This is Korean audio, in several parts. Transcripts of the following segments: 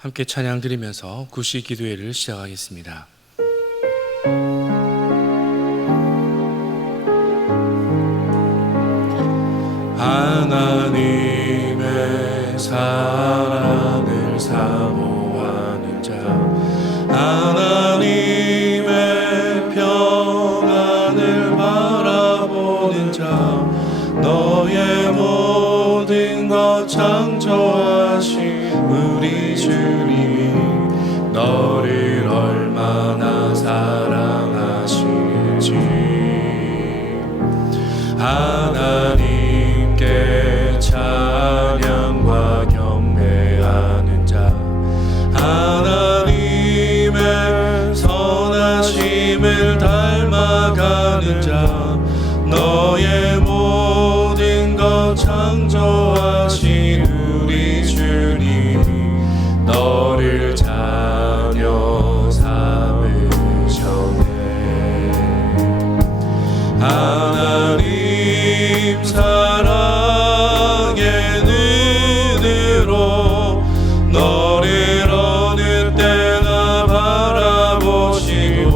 함께 찬양 드리면서 구시 기도회를 시작하겠습니다. 하나님의 사랑을 사모하는 자, 하나님의 평안을 바라보는 자, 너의 모든 것 창조하신 우리 주님이 너를 얼마나 사랑하시는지. 하나님께 찬양과 경배하는 자, 하나님의 선하심을 닮아가는 자, 너의 모든 것 창조하신 우리 주님이 너를 자녀 삼으셨네. 하나님 사랑의 눈으로 너를 어느 때나 바라보시고,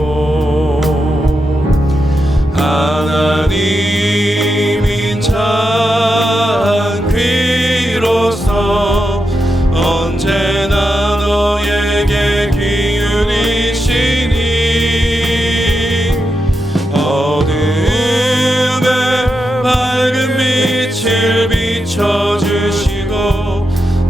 하나님인 참 귀로서 언제나 너에게 기울이시니, 어둠에 밝은 빛을 비춰주시고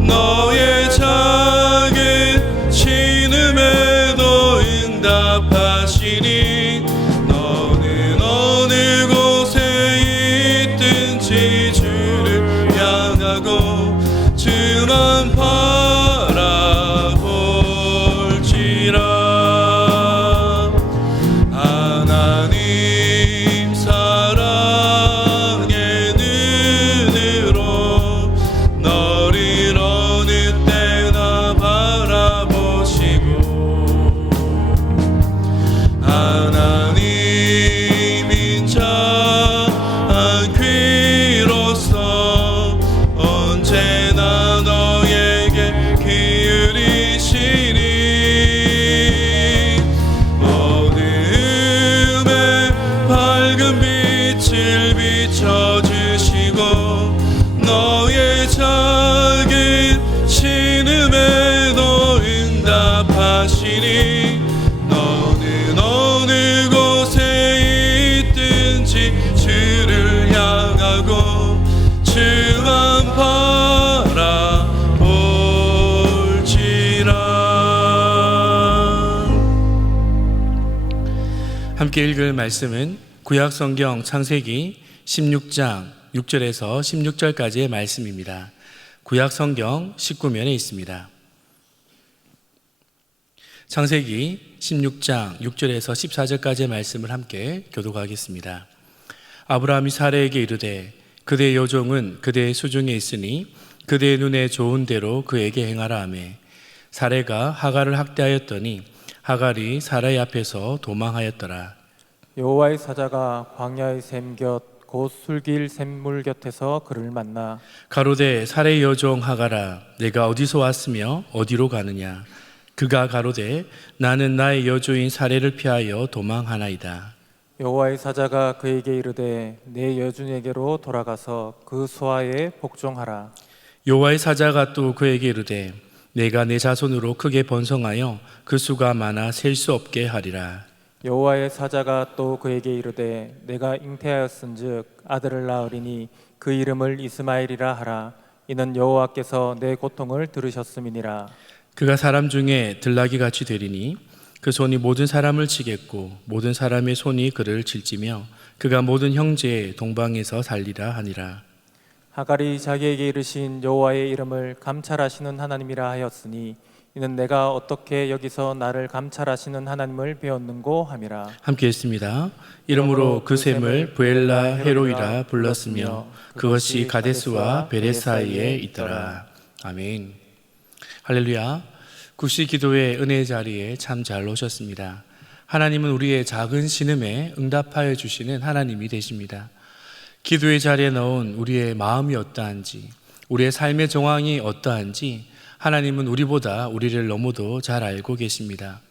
너의 작은 신음에도 응답하시니, 너는 어느 곳에 있든지 주를 향하고 주만 바라볼지라. 하나님 사랑의 눈으로 너를 어느 때나 바라보시고, 하나님인 참 귀로서 언제나 너에게 기울이시니, 어둠에 밝은 빛을 비춰주시고 너의 작은 신음에도 응답하시니, 너는 어느 곳에 있든지 주를 향하고 주만 바라볼지라. 함께 읽을 말씀은 구약성경 창세기 16장 6절에서 16절까지의 말씀입니다. 구약성경 19면에 있습니다. 창세기 16장 6절에서 14절까지의 말씀을 함께 교독하겠습니다. 아브라함이 사레에게 이르되 그대의 여종은 그대의 수중에 있으니 그대의 눈에 좋은 대로 그에게 행하라 하매, 사레가 하갈을 학대하였더니 하갈이 사라의 앞에서 도망하였더라. 여호와의 사자가 광야의 샘 곁 곧 술길 샘물 곁에서 그를 만나 가로되 사레의 여종 하갈아, 내가 어디서 왔으며 어디로 가느냐? 그가 가로되 나는 나의 여주인 사레를 피하여 도망하나이다. 여호와의 사자가 그에게 이르되 내 여주에게로 돌아가서 그 수하에 복종하라. 여호와의 사자가 또 그에게 이르되 내가 내 자손으로 크게 번성하여 그 수가 많아 셀 수 없게 하리라. 여호와의 사자가 또 그에게 이르되 내가 잉태하였은즉 아들을 낳으리니 그 이름을 이스마엘이라 하라. 이는 여호와께서 내 고통을 들으셨음이니라. 그가 사람 중에 들나귀 같이 되리니 그 손이 모든 사람을 치겠고 모든 사람의 손이 그를 칠지며 그가 모든 형제의 동방에서 살리라 하니라. 하갈이 자기에게 이르신 여호와의 이름을 감찰하시는 하나님이라 하였으니 이는 내가 어떻게 여기서 나를 감찰하시는 하나님을 배웠는고 함이라. 함께 했습니다. 이러므로 그 샘을 브엘라 헤로이라 불렀으며 그것이 가데스와 베레 사이에 있더라. 아멘. 할렐루야. 구시 기도의 은혜의 자리에 참 잘 오셨습니다. 하나님은 우리의 작은 신음에 응답하여 주시는 하나님이 되십니다. 기도의 자리에 넣은 우리의 마음이 어떠한지, 우리의 삶의 정황이 어떠한지 하나님은 우리보다 우리를 너무도 잘 알고 계십니다.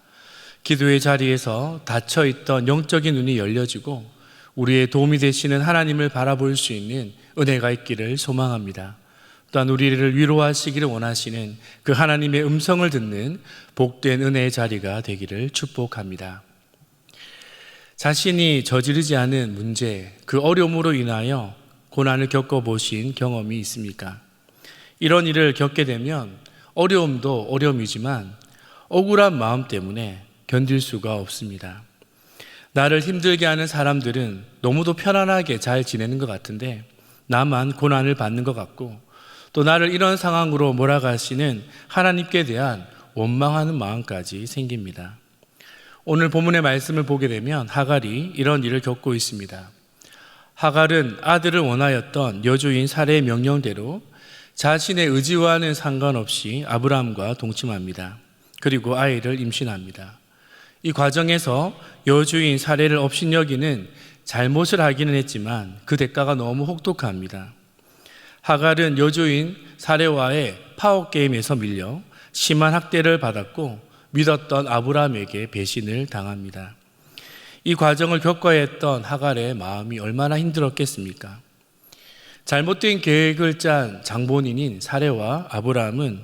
기도의 자리에서 닫혀있던 영적인 눈이 열려지고 우리의 도움이 되시는 하나님을 바라볼 수 있는 은혜가 있기를 소망합니다. 또한 우리를 위로하시기를 원하시는 그 하나님의 음성을 듣는 복된 은혜의 자리가 되기를 축복합니다. 자신이 저지르지 않은 문제, 그 어려움으로 인하여 고난을 겪어보신 경험이 있습니까? 이런 일을 겪게 되면 어려움도 어려움이지만 억울한 마음 때문에 견딜 수가 없습니다. 나를 힘들게 하는 사람들은 너무도 편안하게 잘 지내는 것 같은데 나만 고난을 받는 것 같고, 또 나를 이런 상황으로 몰아가시는 하나님께 대한 원망하는 마음까지 생깁니다. 오늘 본문의 말씀을 보게 되면 하갈이 이런 일을 겪고 있습니다. 하갈은 아들을 원하였던 여주인 사레의 명령대로 자신의 의지와는 상관없이 아브라함과 동침합니다. 그리고 아이를 임신합니다. 이 과정에서 여주인 사레를 업신여기는 잘못을 하기는 했지만 그 대가가 너무 혹독합니다. 하갈은 여주인 사레와의 파워게임에서 밀려 심한 학대를 받았고 믿었던 아브라함에게 배신을 당합니다. 이 과정을 겪어야 했던 하갈의 마음이 얼마나 힘들었겠습니까? 잘못된 계획을 짠 장본인인 사레와 아브라함은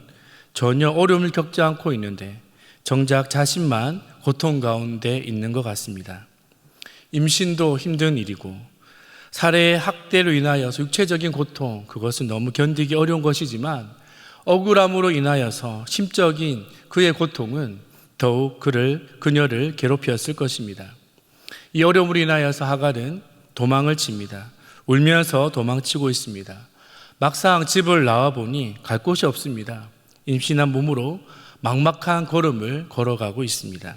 전혀 어려움을 겪지 않고 있는데 정작 자신만 고통 가운데 있는 것 같습니다. 임신도 힘든 일이고 사레의 학대로 인하여서 육체적인 고통, 그것은 너무 견디기 어려운 것이지만 억울함으로 인하여서 심적인 그의 고통은 더욱 그녀를 괴롭혔을 것입니다. 이 어려움으로 인하여서 하갈은 도망을 칩니다. 울면서 도망치고 있습니다. 막상 집을 나와보니 갈 곳이 없습니다. 임신한 몸으로 막막한 걸음을 걸어가고 있습니다.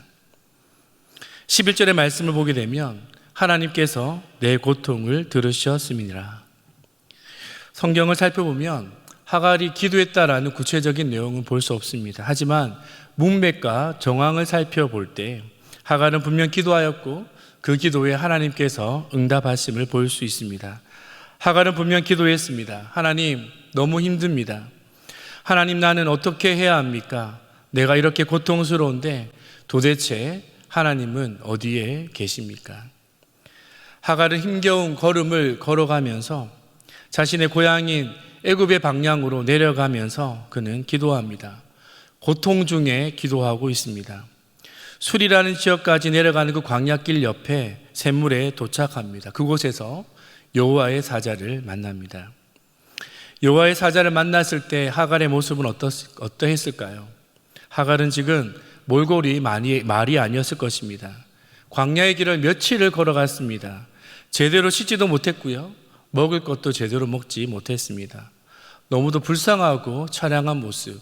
11절의 말씀을 보게 되면 하나님께서 내 고통을 들으셨음이니라. 성경을 살펴보면 하갈이 기도했다라는 구체적인 내용은 볼 수 없습니다. 하지만 문맥과 정황을 살펴볼 때 하갈은 분명 기도하였고 그 기도에 하나님께서 응답하심을 볼 수 있습니다. 하갈은 분명 기도했습니다. 하나님, 너무 힘듭니다. 하나님, 나는 어떻게 해야 합니까? 내가 이렇게 고통스러운데 도대체 하나님은 어디에 계십니까? 하갈은 힘겨운 걸음을 걸어가면서 자신의 고향인 애굽의 방향으로 내려가면서 그는 기도합니다. 고통 중에 기도하고 있습니다. 술이라는 지역까지 내려가는 그 광야길 옆에 샘물에 도착합니다. 그곳에서 여호와의 사자를 만납니다. 여호와의 사자를 만났을 때 하갈의 모습은 어떠했을까요? 하갈은 지금 몰골이 말이 아니었을 것입니다. 광야의 길을 며칠을 걸어갔습니다. 제대로 씻지도 못했고요. 먹을 것도 제대로 먹지 못했습니다. 너무도 불쌍하고 처량한 모습,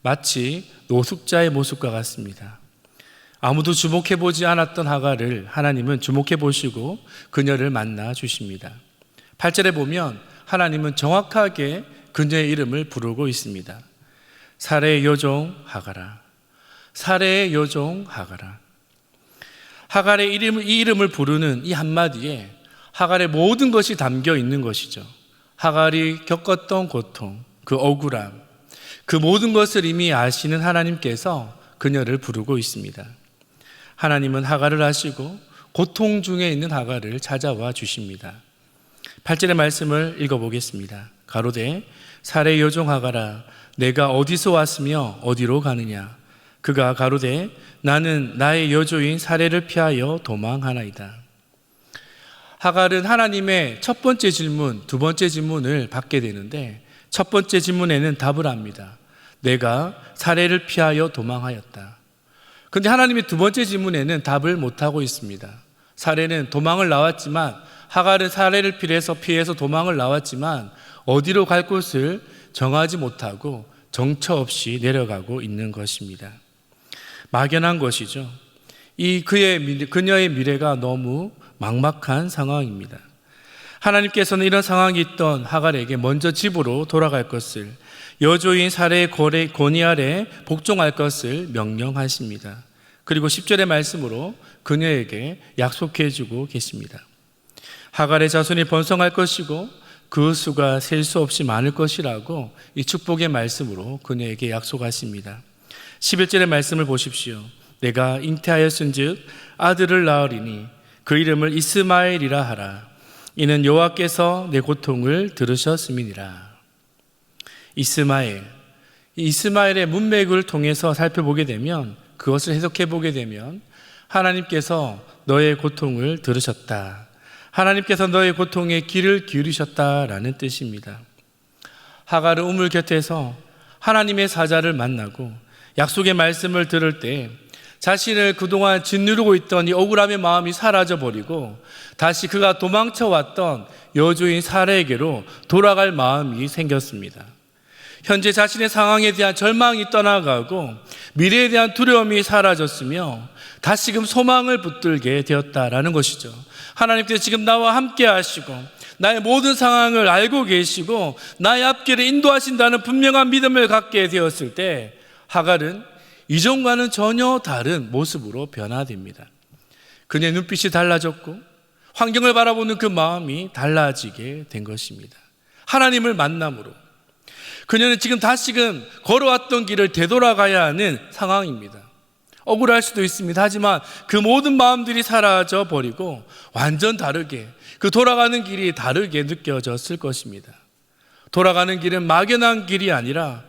마치 노숙자의 모습과 같습니다. 아무도 주목해보지 않았던 하갈을 하나님은 주목해보시고 그녀를 만나 주십니다. 8절에 보면 하나님은 정확하게 그녀의 이름을 부르고 있습니다. 사레의 여종 하갈아, 사레의 여종 하갈아. 하갈의 이 이름을 부르는 이 한마디에 하갈의 모든 것이 담겨 있는 것이죠. 하갈이 겪었던 고통, 그 억울함, 그 모든 것을 이미 아시는 하나님께서 그녀를 부르고 있습니다. 하나님은 하갈을 아시고 고통 중에 있는 하갈을 찾아와 주십니다. 8절의 말씀을 읽어보겠습니다. 가로되 사레의 여종 하갈아, 내가 어디서 왔으며 어디로 가느냐? 그가 가로되 나는 나의 여조인 사레를 피하여 도망하나이다. 하갈은 하나님의 첫 번째 질문, 두 번째 질문을 받게 되는데 첫 번째 질문에는 답을 합니다. 내가 사레를 피하여 도망하였다. 그런데 하나님의 두 번째 질문에는 답을 못하고 있습니다. 사레는 도망을 나왔지만, 하갈은 사레를 피해서 도망을 나왔지만 어디로 갈 곳을 정하지 못하고 정처 없이 내려가고 있는 것입니다. 막연한 것이죠. 그녀의 미래가 너무 막막한 상황입니다. 하나님께서는 이런 상황이 있던 하갈에게 먼저 집으로 돌아갈 것을, 여조인 사레의 권위 아래 복종할 것을 명령하십니다. 그리고 10절의 말씀으로 그녀에게 약속해 주고 계십니다. 하갈의 자손이 번성할 것이고 그 수가 셀 수 없이 많을 것이라고 이 축복의 말씀으로 그녀에게 약속하십니다. 11절의 말씀을 보십시오. 내가 잉태하였은즉 아들을 낳으리니 그 이름을 이스마엘이라 하라. 이는 여호와께서 내 고통을 들으셨음이니라. 이스마엘, 이스마엘의 문맥을 통해서 살펴보게 되면, 그것을 해석해 보게 되면 하나님께서 너의 고통을 들으셨다, 하나님께서 너의 고통에 귀를 기울이셨다라는 뜻입니다. 하갈은 우물 곁에서 하나님의 사자를 만나고 약속의 말씀을 들을 때 자신을 그동안 짓누르고 있던 이 억울함의 마음이 사라져버리고 다시 그가 도망쳐왔던 여주인 사라에게로 돌아갈 마음이 생겼습니다. 현재 자신의 상황에 대한 절망이 떠나가고 미래에 대한 두려움이 사라졌으며 다시금 소망을 붙들게 되었다라는 것이죠. 하나님께서 지금 나와 함께 하시고 나의 모든 상황을 알고 계시고 나의 앞길을 인도하신다는 분명한 믿음을 갖게 되었을 때 하갈은 이전과는 전혀 다른 모습으로 변화됩니다. 그녀의 눈빛이 달라졌고 환경을 바라보는 그 마음이 달라지게 된 것입니다. 하나님을 만남으로 그녀는 지금 다시금 걸어왔던 길을 되돌아가야 하는 상황입니다. 억울할 수도 있습니다. 하지만 그 모든 마음들이 사라져 버리고 완전 다르게, 그 돌아가는 길이 다르게 느껴졌을 것입니다. 돌아가는 길은 막연한 길이 아니라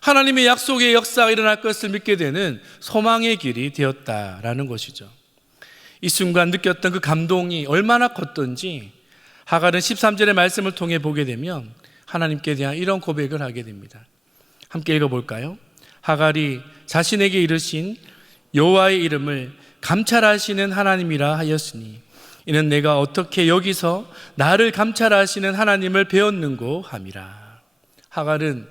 하나님의 약속의 역사가 일어날 것을 믿게 되는 소망의 길이 되었다라는 것이죠. 이 순간 느꼈던 그 감동이 얼마나 컸던지 하갈은 13절의 말씀을 통해 보게 되면 하나님께 대한 이런 고백을 하게 됩니다. 함께 읽어볼까요? 하갈이 자신에게 이르신 여호와의 이름을 감찰하시는 하나님이라 하였으니 이는 내가 어떻게 여기서 나를 감찰하시는 하나님을 배웠는고 함이라. 하갈은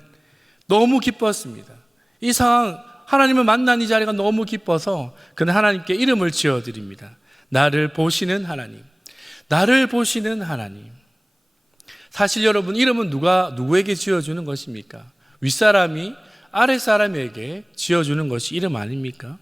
너무 기뻤습니다. 이 상황, 하나님을 만난 이 자리가 너무 기뻐서 그는 하나님께 이름을 지어드립니다. 나를 보시는 하나님, 나를 보시는 하나님. 사실 여러분, 이름은 누구에게 지어주는 것입니까? 윗사람이 아랫사람에게 지어주는 것이 이름 아닙니까?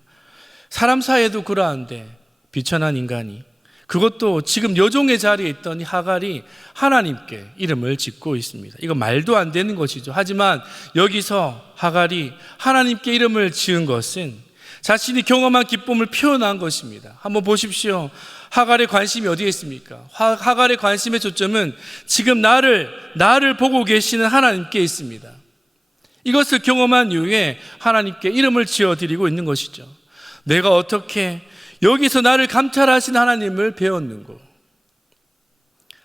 사람 사이에도 그러한데 비천한 인간이, 그것도 지금 여종의 자리에 있던 이 하갈이 하나님께 이름을 짓고 있습니다. 이거 말도 안 되는 것이죠. 하지만 여기서 하갈이 하나님께 이름을 지은 것은 자신이 경험한 기쁨을 표현한 것입니다. 한번 보십시오. 하갈의 관심이 어디에 있습니까? 하갈의 관심의 초점은 지금 나를 보고 계시는 하나님께 있습니다. 이것을 경험한 이후에 하나님께 이름을 지어드리고 있는 것이죠. 내가 어떻게 여기서 나를 감찰하신 하나님을 배웠는고.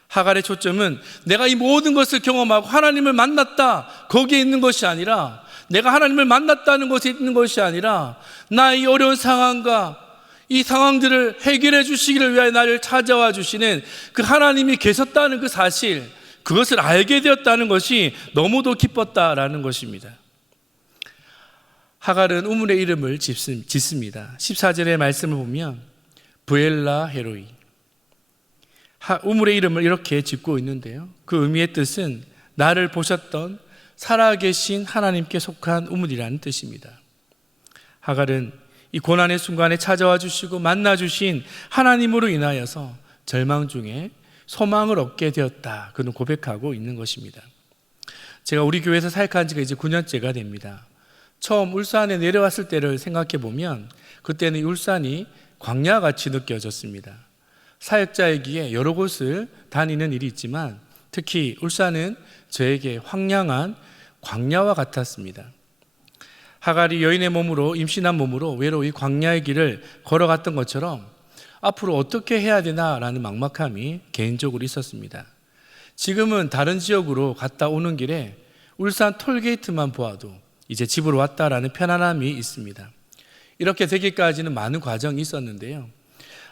하갈의 초점은 내가 이 모든 것을 경험하고 하나님을 만났다, 거기에 있는 것이 아니라, 내가 하나님을 만났다는 것에 있는 것이 아니라 나 이 어려운 상황과 이 상황들을 해결해 주시기를 위하여 나를 찾아와 주시는 그 하나님이 계셨다는 그 사실, 그것을 알게 되었다는 것이 너무도 기뻤다라는 것입니다. 하갈은 우물의 이름을 짓습니다. 14절의 말씀을 보면 브엘라 헤로이, 우물의 이름을 이렇게 짓고 있는데요, 그 의미의 뜻은 나를 보셨던 살아계신 하나님께 속한 우물이라는 뜻입니다. 하갈은 이 고난의 순간에 찾아와 주시고 만나 주신 하나님으로 인하여서 절망 중에 소망을 얻게 되었다, 그는 고백하고 있는 것입니다. 제가 우리 교회에서 사역한 지가 이제 9년째가 됩니다. 처음 울산에 내려왔을 때를 생각해 보면 그때는 이 울산이 광야같이 느껴졌습니다. 사역자이기에 여러 곳을 다니는 일이 있지만 특히 울산은 저에게 황량한 광야와 같았습니다. 하갈이 여인의 몸으로, 임신한 몸으로 외로이 광야의 길을 걸어갔던 것처럼 앞으로 어떻게 해야 되나라는 막막함이 개인적으로 있었습니다. 지금은 다른 지역으로 갔다 오는 길에 울산 톨게이트만 보아도 이제 집으로 왔다라는 편안함이 있습니다. 이렇게 되기까지는 많은 과정이 있었는데요,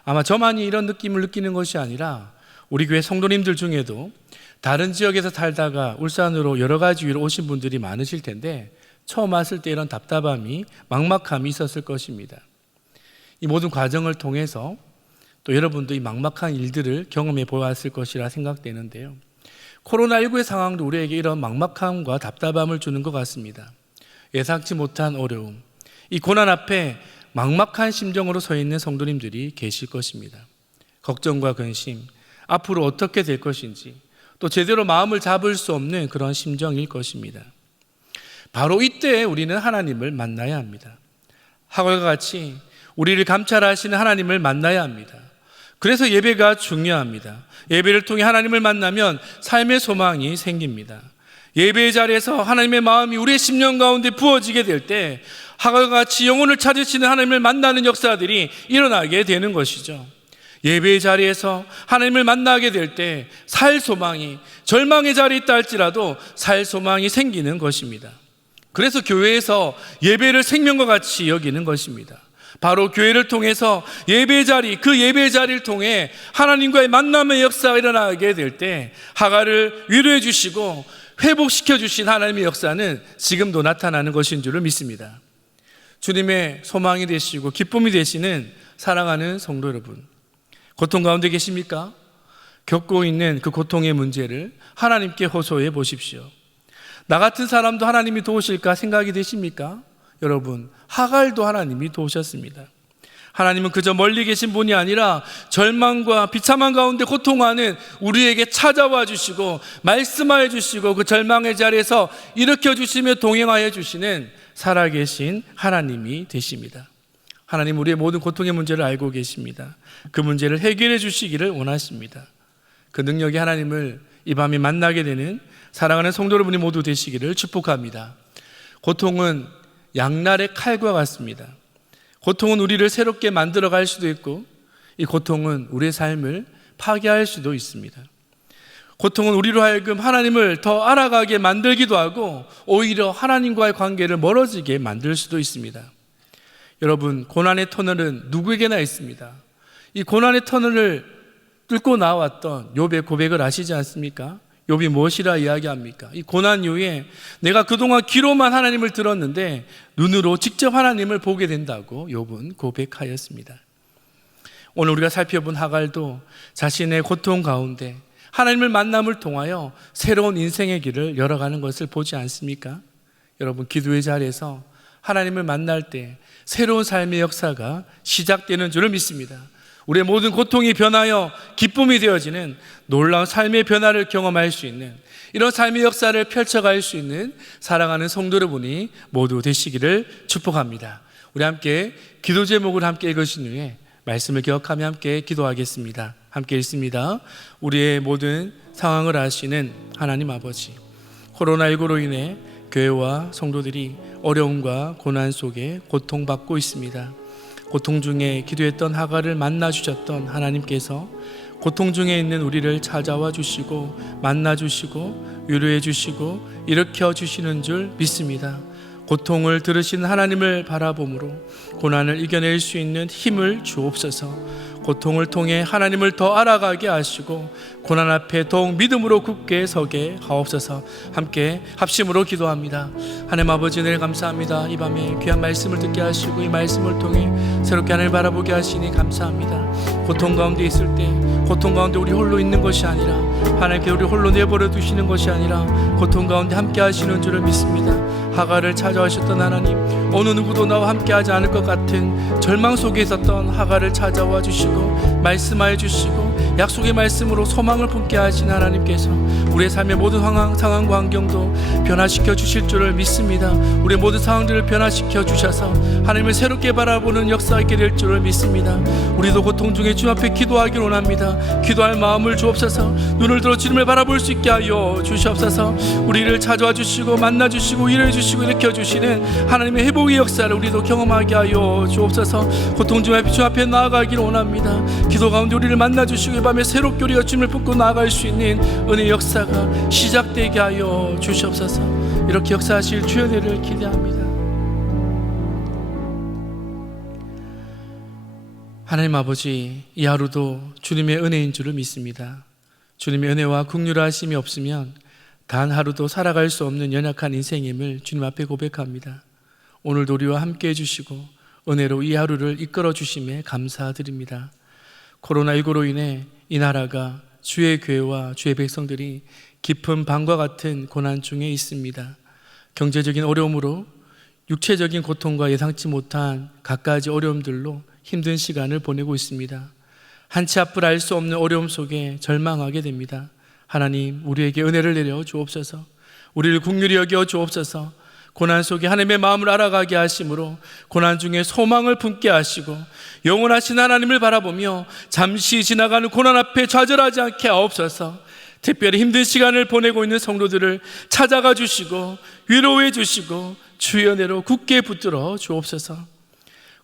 아마 저만이 이런 느낌을 느끼는 것이 아니라 우리 교회 성도님들 중에도 다른 지역에서 살다가 울산으로 여러 가지 이유로 오신 분들이 많으실 텐데 처음 왔을 때 이런 답답함이, 막막함이 있었을 것입니다. 이 모든 과정을 통해서 또 여러분도 이 막막한 일들을 경험해 보았을 것이라 생각되는데요, 코로나19의 상황도 우리에게 이런 막막함과 답답함을 주는 것 같습니다. 예상치 못한 어려움, 이 고난 앞에 막막한 심정으로 서 있는 성도님들이 계실 것입니다. 걱정과 근심, 앞으로 어떻게 될 것인지, 또 제대로 마음을 잡을 수 없는 그런 심정일 것입니다. 바로 이때 우리는 하나님을 만나야 합니다. 하갈과 같이 우리를 감찰하시는 하나님을 만나야 합니다. 그래서 예배가 중요합니다. 예배를 통해 하나님을 만나면 삶의 소망이 생깁니다. 예배의 자리에서 하나님의 마음이 우리의 심령 가운데 부어지게 될 때 하갈과 같이 영혼을 찾으시는 하나님을 만나는 역사들이 일어나게 되는 것이죠. 예배의 자리에서 하나님을 만나게 될 때 살 소망이, 절망의 자리에 있다 할지라도 살 소망이 생기는 것입니다. 그래서 교회에서 예배를 생명과 같이 여기는 것입니다. 바로 교회를 통해서 예배의 자리, 그 예배의 자리를 통해 하나님과의 만남의 역사가 일어나게 될 때 하갈을 위로해 주시고 회복시켜 주신 하나님의 역사는 지금도 나타나는 것인 줄을 믿습니다. 주님의 소망이 되시고 기쁨이 되시는 사랑하는 성도 여러분, 고통 가운데 계십니까? 겪고 있는 그 고통의 문제를 하나님께 호소해 보십시오. 나 같은 사람도 하나님이 도우실까 생각이 되십니까? 여러분, 하갈도 하나님이 도우셨습니다. 하나님은 그저 멀리 계신 분이 아니라 절망과 비참한 가운데 고통하는 우리에게 찾아와 주시고 말씀하여 주시고 그 절망의 자리에서 일으켜 주시며 동행하여 주시는 살아계신 하나님이 되십니다. 하나님 우리의 모든 고통의 문제를 알고 계십니다. 그 문제를 해결해 주시기를 원하십니다. 그 능력의 하나님을 이 밤에 만나게 되는 사랑하는 성도 여러분이 모두 되시기를 축복합니다. 고통은 양날의 칼과 같습니다. 고통은 우리를 새롭게 만들어갈 수도 있고 이 고통은 우리의 삶을 파괴할 수도 있습니다. 고통은 우리로 하여금 하나님을 더 알아가게 만들기도 하고 오히려 하나님과의 관계를 멀어지게 만들 수도 있습니다. 여러분, 고난의 터널은 누구에게나 있습니다. 이 고난의 터널을 뚫고 나왔던 욥의 고백을 아시지 않습니까? 욥이 무엇이라 이야기합니까? 이 고난 이후에 내가 그동안 귀로만 하나님을 들었는데 눈으로 직접 하나님을 보게 된다고 욥은 고백하였습니다. 오늘 우리가 살펴본 하갈도 자신의 고통 가운데 하나님을 만남을 통하여 새로운 인생의 길을 열어가는 것을 보지 않습니까? 여러분, 기도의 자리에서 하나님을 만날 때 새로운 삶의 역사가 시작되는 줄을 믿습니다. 우리의 모든 고통이 변하여 기쁨이 되어지는 놀라운 삶의 변화를 경험할 수 있는 이런 삶의 역사를 펼쳐갈 수 있는 사랑하는 성도 여러분이 모두 되시기를 축복합니다. 우리 함께 기도 제목을 함께 읽으신 후에 말씀을 기억하며 함께 기도하겠습니다. 함께 읽습니다. 우리의 모든 상황을 아시는 하나님 아버지, 코로나19로 인해 교회와 성도들이 어려움과 고난 속에 고통받고 있습니다. 고통 중에 기도했던 하갈을 만나 주셨던 하나님께서 고통 중에 있는 우리를 찾아와 주시고 만나 주시고 위로해 주시고 일으켜 주시는 줄 믿습니다. 고통을 들으신 하나님을 바라봄으로 고난을 이겨낼 수 있는 힘을 주옵소서. 고통을 통해 하나님을 더 알아가게 하시고 고난 앞에 더욱 믿음으로 굳게 서게 하옵소서. 함께 합심으로 기도합니다. 하나님 아버지, 늘 감사합니다. 이 밤에 귀한 말씀을 듣게 하시고 이 말씀을 통해 새롭게 하나님을 바라보게 하시니 감사합니다. 고통 가운데 있을 때 고통 가운데 우리 홀로 있는 것이 아니라 하나님께 우리 홀로 내버려 두시는 것이 아니라 고통 가운데 함께 하시는 줄을 믿습니다. 하갈을 찾아오셨던 하나님, 어느 누구도 나와 함께 하지 않을 것 같은 절망 속에 있었던 하갈을 찾아와 주시고 말씀하여 주시고 약속의 말씀으로 소망을 품게 하신 하나님께서 우리의 삶의 모든 상황과 환경도 변화시켜 주실 줄을 믿습니다. 우리의 모든 상황들을 변화시켜 주셔서 하나님을 새롭게 바라보는 역사가 있게 될 줄을 믿습니다. 우리도 고통 중에 주님 앞에 기도하기를 원합니다. 기도할 마음을 주옵소서. 눈을 들어 주님을 바라볼 수 있게 하여 주시옵소서. 우리를 찾아와 주시고 만나 주시고 위로해 주시고 일으켜 주시는 하나님의 회복의 역사를 우리도 경험하게 하여 주옵소서. 고통 중에 주님 앞에 나아가기를 원합니다. 기도 가운데 우리를 만나 주시고 이 밤에 새롭게 우리가 주님을 품고 나아갈 수 있는 은혜의 역사가 시작되게 하여 주시옵소서. 이렇게 역사하실 주의 은혜를 기대합니다. 하나님 아버지, 이 하루도 주님의 은혜인 줄을 믿습니다. 주님의 은혜와 긍휼하심이 없으면 단 하루도 살아갈 수 없는 연약한 인생임을 주님 앞에 고백합니다. 오늘도 우리와 함께 해주시고 은혜로 이 하루를 이끌어 주심에 감사드립니다. 코로나19로 인해 이 나라가 주의 교회와 주의 백성들이 깊은 밤과 같은 고난 중에 있습니다. 경제적인 어려움으로 육체적인 고통과 예상치 못한 갖가지 어려움들로 힘든 시간을 보내고 있습니다. 한치 앞을 알 수 없는 어려움 속에 절망하게 됩니다. 하나님, 우리에게 은혜를 내려 주옵소서. 우리를 긍휼히 여겨 주옵소서. 고난 속에 하나님의 마음을 알아가게 하심으로 고난 중에 소망을 품게 하시고 영원하신 하나님을 바라보며 잠시 지나가는 고난 앞에 좌절하지 않게 하옵소서. 특별히 힘든 시간을 보내고 있는 성도들을 찾아가 주시고 위로해 주시고 주의 은혜로 굳게 붙들어 주옵소서.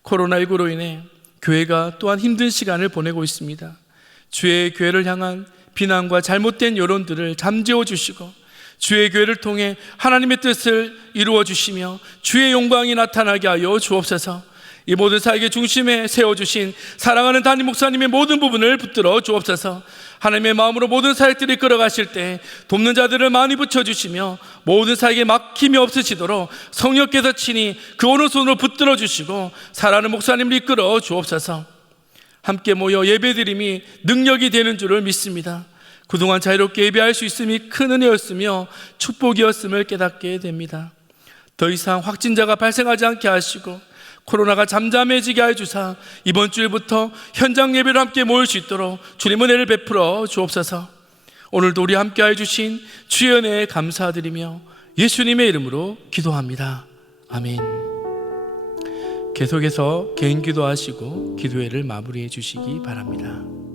코로나19로 인해 교회가 또한 힘든 시간을 보내고 있습니다. 주의 교회를 향한 비난과 잘못된 여론들을 잠재워 주시고 주의 교회를 통해 하나님의 뜻을 이루어 주시며 주의 영광이 나타나게 하여 주옵소서. 이 모든 사역의 중심에 세워주신 사랑하는 담임 목사님의 모든 부분을 붙들어 주옵소서. 하나님의 마음으로 모든 사역들이 끌어가실 때 돕는 자들을 많이 붙여주시며 모든 사역에 막힘이 없으시도록 성령께서 친히 그 오른손으로 붙들어 주시고 사랑하는 목사님을 이끌어 주옵소서. 함께 모여 예배드림이 능력이 되는 줄을 믿습니다. 그동안 자유롭게 예배할 수 있음이 큰 은혜였으며 축복이었음을 깨닫게 됩니다. 더 이상 확진자가 발생하지 않게 하시고 코로나가 잠잠해지게 해주사 이번 주일부터 현장 예배로 함께 모일 수 있도록 주님 은혜를 베풀어 주옵소서. 오늘도 우리 함께 해주신 주의 은혜에 감사드리며 예수님의 이름으로 기도합니다. 아멘. 계속해서 개인 기도하시고 기도회를 마무리해 주시기 바랍니다.